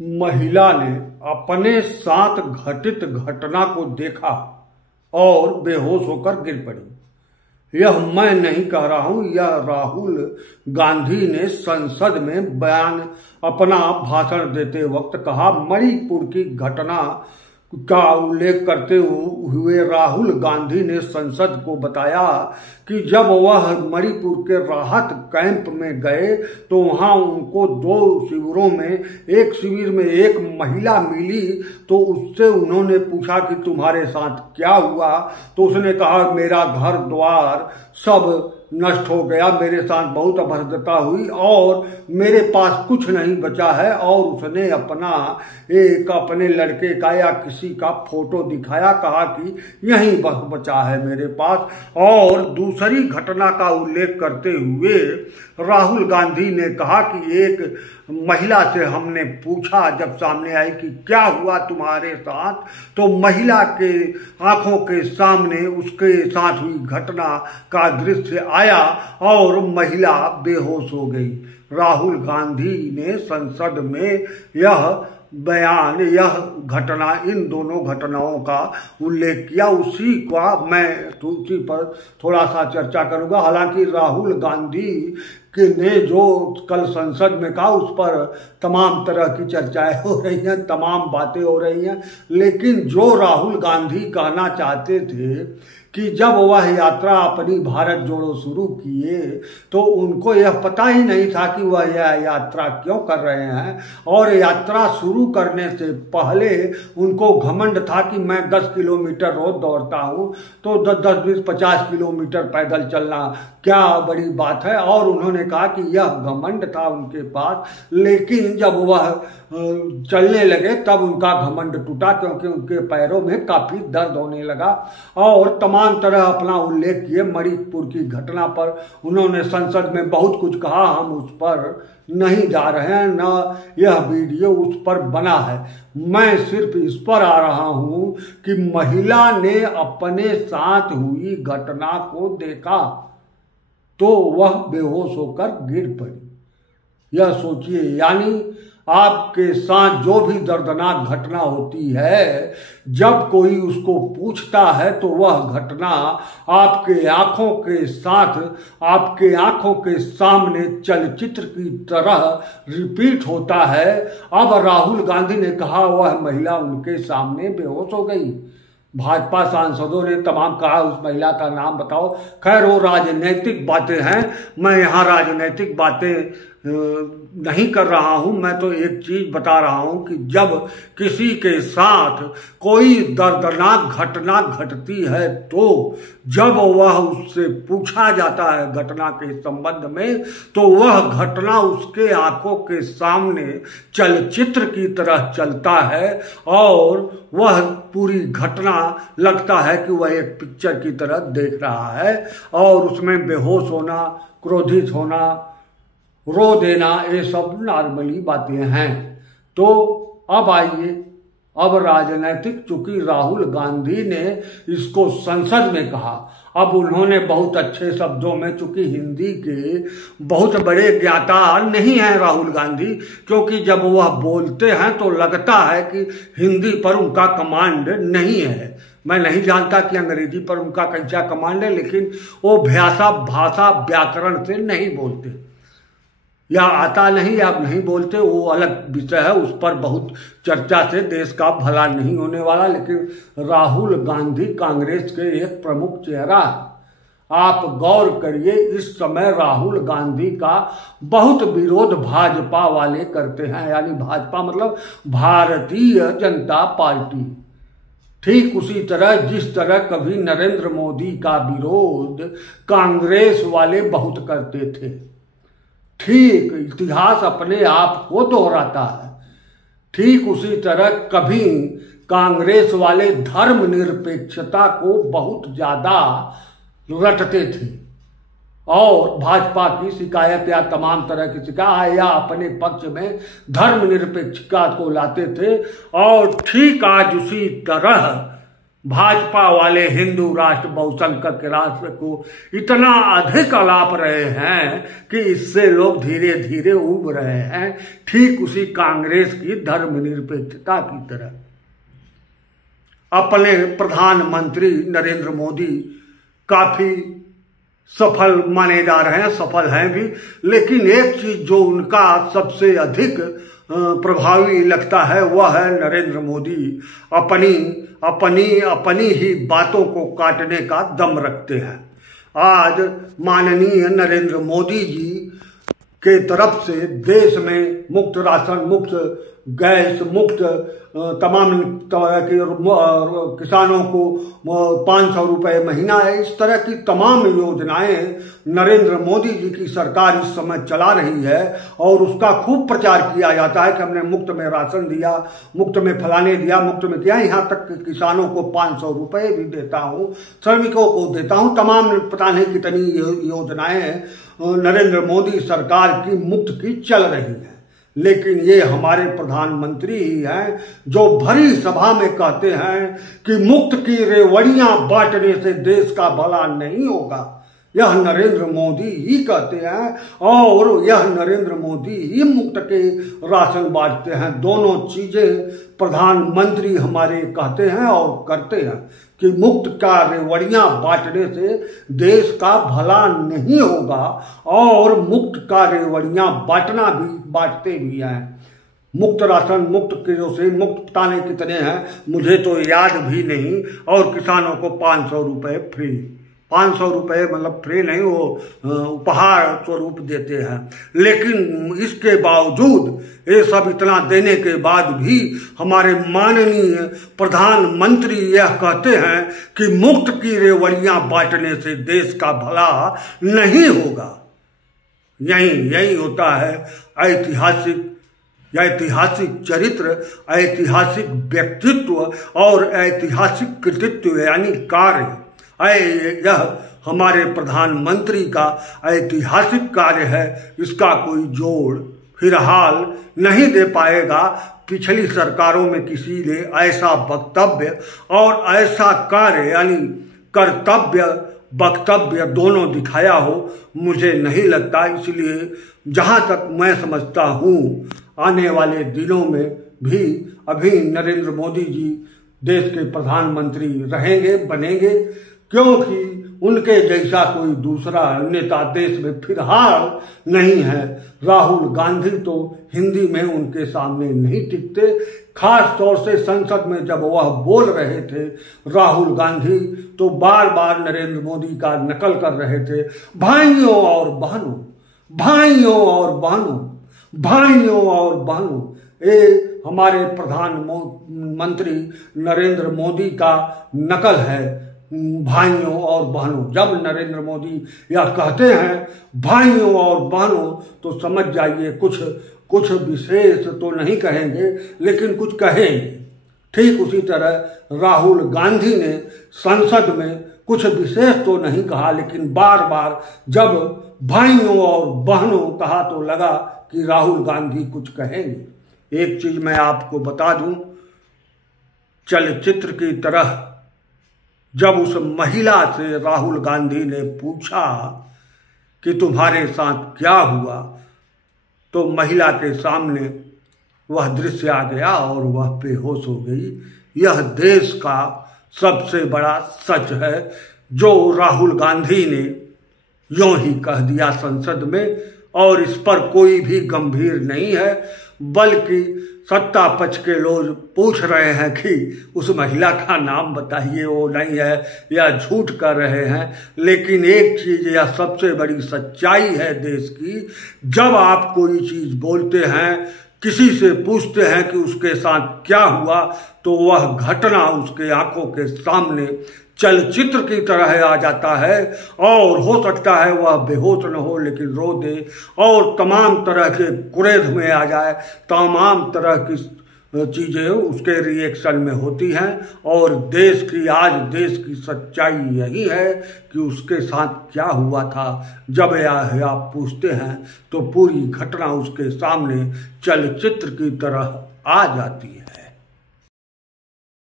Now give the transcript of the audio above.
महिला ने अपने साथ घटित घटना को देखा और बेहोश होकर गिर पड़ी। यह मैं नहीं कह रहा हूं, यह राहुल गांधी ने संसद में बयान अपना भाषण देते वक्त कहा। मणिपुर की घटना का उल्लेख करते हुए राहुल गांधी ने संसद को बताया कि जब वह मणिपुर के राहत कैंप में गए तो वहां उनको 2 शिविरों में एक शिविर में एक महिला मिली, तो उससे उन्होंने पूछा कि तुम्हारे साथ क्या हुआ, तो उसने कहा मेरा घर द्वार सब नष्ट हो गया, मेरे साथ बहुत अभद्रता हुई और मेरे पास कुछ नहीं बचा है। और उसने अपने लड़के का या किसी का फोटो दिखाया, कहा कि यही बस बचा है मेरे पास। और दूसरी घटना का उल्लेख करते हुए राहुल गांधी ने कहा कि एक महिला से हमने पूछा जब सामने आई कि क्या हुआ तुम्हारे साथ, तो महिला के आंखों के सामने उसके साथ हुई घटना का दृश्य आया और महिला बेहोश हो गई। राहुल गांधी ने संसद में यह बयान, यह घटना, इन दोनों घटनाओं का उल्लेख किया। उसी का मैं उसी पर थोड़ा सा चर्चा करूंगा। हालांकि राहुल गांधी ने जो कल संसद में कहा उस पर तमाम तरह की चर्चाएं हो रही हैं, तमाम बातें हो रही हैं, लेकिन जो राहुल गांधी कहना चाहते थे कि जब वह यात्रा अपनी भारत जोड़ो शुरू किए तो उनको यह पता ही नहीं था कि वह यह यात्रा क्यों कर रहे हैं, और यात्रा शुरू करने से पहले उनको घमंड था कि मैं 10 किलोमीटर रोज दौड़ता हूं, तो 10, 20, 50 किलोमीटर पैदल चलना क्या बड़ी बात है। और उन्होंने कहा कि यह घमंड था उनके पास, लेकिन जब वह चलने लगे तब उनका घमंड टूटा, क्योंकि उनके पैरों में काफी दर्द होने लगा। और तमाम तरह अपना उल्लेख किए मणिपुर की घटना पर। उन्होंने संसद में बहुत कुछ कहा, हम उस पर नहीं जा रहे हैं, न यह वीडियो उस पर बना है। मैं सिर्फ इस पर आ रहा हूं कि महिला ने अपने साथ हुई घटना को देखा तो वह बेहोश होकर गिर पड़ी। यह सोचिए, यानी आपके साथ जो भी दर्दनाक घटना होती है, जब कोई उसको पूछता है तो वह घटना आपके आंखों के साथ, आपके आंखों के सामने चलचित्र की तरह रिपीट होता है। अब राहुल गांधी ने कहा वह महिला उनके सामने बेहोश हो गई। भाजपा सांसदों ने तमाम कहा उस महिला का नाम बताओ। खैर वो राजनैतिक बातें हैं, मैं यहाँ राजनैतिक बातें नहीं कर रहा हूं। मैं तो एक चीज बता रहा हूं कि जब किसी के साथ कोई दर्दनाक घटना घटती है तो जब वह उससे पूछा जाता है घटना के संबंध में, तो वह घटना उसके आंखों के सामने चलचित्र की तरह चलता है और वह पूरी घटना लगता है कि वह एक पिक्चर की तरह देख रहा है, और उसमें बेहोश होना, क्रोधित होना, रो देना, ये सब नॉर्मली बातें हैं। तो अब आइए, अब राजनीतिक, चूंकि राहुल गांधी ने इसको संसद में कहा, अब उन्होंने बहुत अच्छे शब्दों में, चूंकि हिंदी के बहुत बड़े ज्ञाता नहीं हैं राहुल गांधी, क्योंकि जब वह बोलते हैं तो लगता है कि हिंदी पर उनका कमांड नहीं है। मैं नहीं जानता कि अंग्रेजी पर उनका कैसा कमांड है, लेकिन वो भाषा व्याकरण से नहीं बोलते, या आता नहीं या नहीं बोलते, वो अलग विषय है, उस पर बहुत चर्चा से देश का भला नहीं होने वाला। लेकिन राहुल गांधी कांग्रेस के एक प्रमुख चेहरा है। आप गौर करिए, इस समय राहुल गांधी का बहुत विरोध भाजपा वाले करते हैं, यानी भाजपा मतलब भारतीय जनता पार्टी। ठीक उसी तरह जिस तरह कभी नरेंद्र मोदी का विरोध कांग्रेस वाले बहुत करते थे। ठीक, इतिहास अपने आप को दोहराता है। ठीक उसी तरह कभी कांग्रेस वाले धर्मनिरपेक्षता को बहुत ज्यादा रटते थे और भाजपा की शिकायत या तमाम तरह की शिकायत या अपने पक्ष में धर्मनिरपेक्षता को लाते थे। और ठीक आज उसी तरह भाजपा वाले हिंदू राष्ट्र बहुसंख्यक के राष्ट्र को इतना अधिक अलाप रहे हैं कि इससे लोग धीरे धीरे उब रहे हैं, ठीक उसी कांग्रेस की धर्मनिरपेक्षता की तरह। अपने प्रधानमंत्री नरेंद्र मोदी काफी सफल माने जा रहे हैं, सफल हैं भी, लेकिन एक चीज जो उनका सबसे अधिक प्रभावी लगता है वह है नरेंद्र मोदी अपनी ही बातों को काटने का दम रखते हैं। आज माननीय नरेंद्र मोदी जी के तरफ से देश में मुफ्त राशन, मुफ्त गैस, मुफ्त तमाम तरह के किसानों को 500 रुपए महीना है, इस तरह की तमाम योजनाएं नरेंद्र मोदी जी की सरकार इस समय चला रही है और उसका खूब प्रचार किया जाता है कि हमने मुफ्त में राशन दिया, मुफ्त में फलाने दिया, मुफ्त में किया, यहाँ तक कि किसानों को 500 रुपए भी देता हूँ, श्रमिकों को देता हूँ, तमाम पता नहीं कितनी योजनाएं नरेंद्र मोदी सरकार की मुफ्त की चल रही है। लेकिन ये हमारे प्रधानमंत्री ही हैं जो भरी सभा में कहते हैं कि मुफ्त की रेवड़ियां बांटने से देश का भला नहीं होगा। यह नरेंद्र मोदी ही कहते हैं और यह नरेंद्र मोदी ही मुफ्त के राशन बांटते हैं। दोनों चीजें प्रधानमंत्री हमारे कहते हैं और करते हैं कि मुफ्त का रेवड़ियां बांटने से देश का भला नहीं होगा और मुफ्त का रेवड़ियां बांटते भी हैं। मुफ्त राशन, मुफ्त किलो से मुफ्त पता नहीं कितने हैं, मुझे तो याद भी नहीं, और किसानों को 500 रुपए फ्री, 500 रुपए मतलब फ्री नहीं, वो उपहार स्वरूप देते हैं। लेकिन इसके बावजूद ये सब इतना देने के बाद भी हमारे माननीय प्रधानमंत्री यह कहते हैं कि मुफ्त की रेवड़ियां बांटने से देश का भला नहीं होगा। यही होता है ऐतिहासिक चरित्र, ऐतिहासिक व्यक्तित्व और ऐतिहासिक कृतित्व यानी कार्य। यह हमारे प्रधानमंत्री का ऐतिहासिक कार्य है, इसका कोई जोड़ फिलहाल नहीं दे पाएगा। पिछली सरकारों में किसी ने ऐसा वक्तव्य और ऐसा कार्य यानी कर्तव्य वक्तव्य दोनों दिखाया हो, मुझे नहीं लगता। इसलिए जहां तक मैं समझता हूं आने वाले दिनों में भी अभी नरेंद्र मोदी जी देश के प्रधानमंत्री रहेंगे, बनेंगे, क्योंकि उनके जैसा कोई दूसरा नेता देश में फिलहाल नहीं है। राहुल गांधी तो हिंदी में उनके सामने नहीं टिकते। खास तौर से संसद में जब वह बोल रहे थे राहुल गांधी तो बार बार नरेंद्र मोदी का नकल कर रहे थे। भाइयों और बहनों, भाइयों और बहनों, भाइयों और बहनों, ये हमारे प्रधानमंत्री नरेंद्र मोदी का नकल है। भाइयों और बहनों, जब नरेंद्र मोदी यह कहते हैं भाइयों और बहनों तो समझ जाइए कुछ विशेष तो नहीं कहेंगे, लेकिन कुछ कहेंगे। ठीक उसी तरह राहुल गांधी ने संसद में कुछ विशेष तो नहीं कहा, लेकिन बार बार जब भाइयों और बहनों कहा तो लगा कि राहुल गांधी कुछ कहेंगे। एक चीज मैं आपको बता दूं, चलचित्र की तरह जब उस महिला से राहुल गांधी ने पूछा कि तुम्हारे साथ क्या हुआ, तो महिला के सामने वह दृश्य आ गया और वह बेहोश हो गई। यह देश का सबसे बड़ा सच है जो राहुल गांधी ने यूं ही कह दिया संसद में, और इस पर कोई भी गंभीर नहीं है, बल्कि सत्ता पक्ष के लोग पूछ रहे हैं कि उस महिला का नाम बताइए, वो नहीं है या झूठ कर रहे हैं। लेकिन एक चीज यह सबसे बड़ी सच्चाई है देश की, जब आप कोई चीज बोलते हैं, किसी से पूछते हैं कि उसके साथ क्या हुआ, तो वह घटना उसके आंखों के सामने चलचित्र की तरह आ जाता है, और हो सकता है वह बेहोश न हो लेकिन रो दे और तमाम तरह के क्रोध में आ जाए, तमाम तरह की चीजें उसके रिएक्शन में होती हैं। और देश की सच्चाई यही है कि उसके साथ क्या हुआ था। जब आप पूछते हैं तो पूरी घटना उसके सामने चलचित्र की तरह आ जाती है।